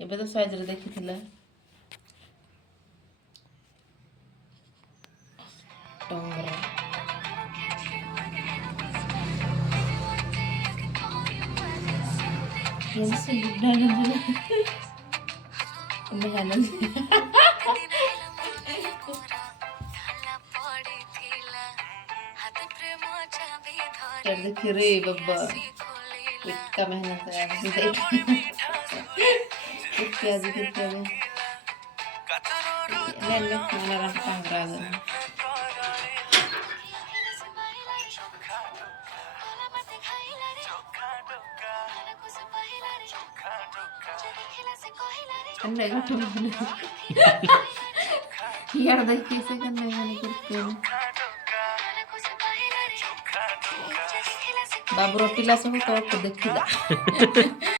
ଏବେ ତ ସାଇଜରେ ଦେଖିଥିଲା ଟଙ୍ଗରା देखिए रे बब्बा इतना मेहनत है क्या दिखता है ले लो मेरा रंग टंगरा गया अन्ना का तो यार देख कैसे करना है मैंने करते हैं बाबू रोटी ला सब तो देखिला